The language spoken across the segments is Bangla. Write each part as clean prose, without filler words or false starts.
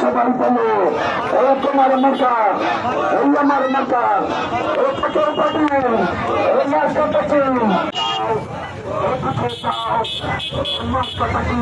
সবাই বলো ও তোমার মার্কা এই আমার মার্কা ও ফটোর পাটি এই মার্কা পাটি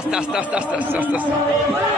আস্তে আস্তে আস্তে আস্তে আস্তে আস্তে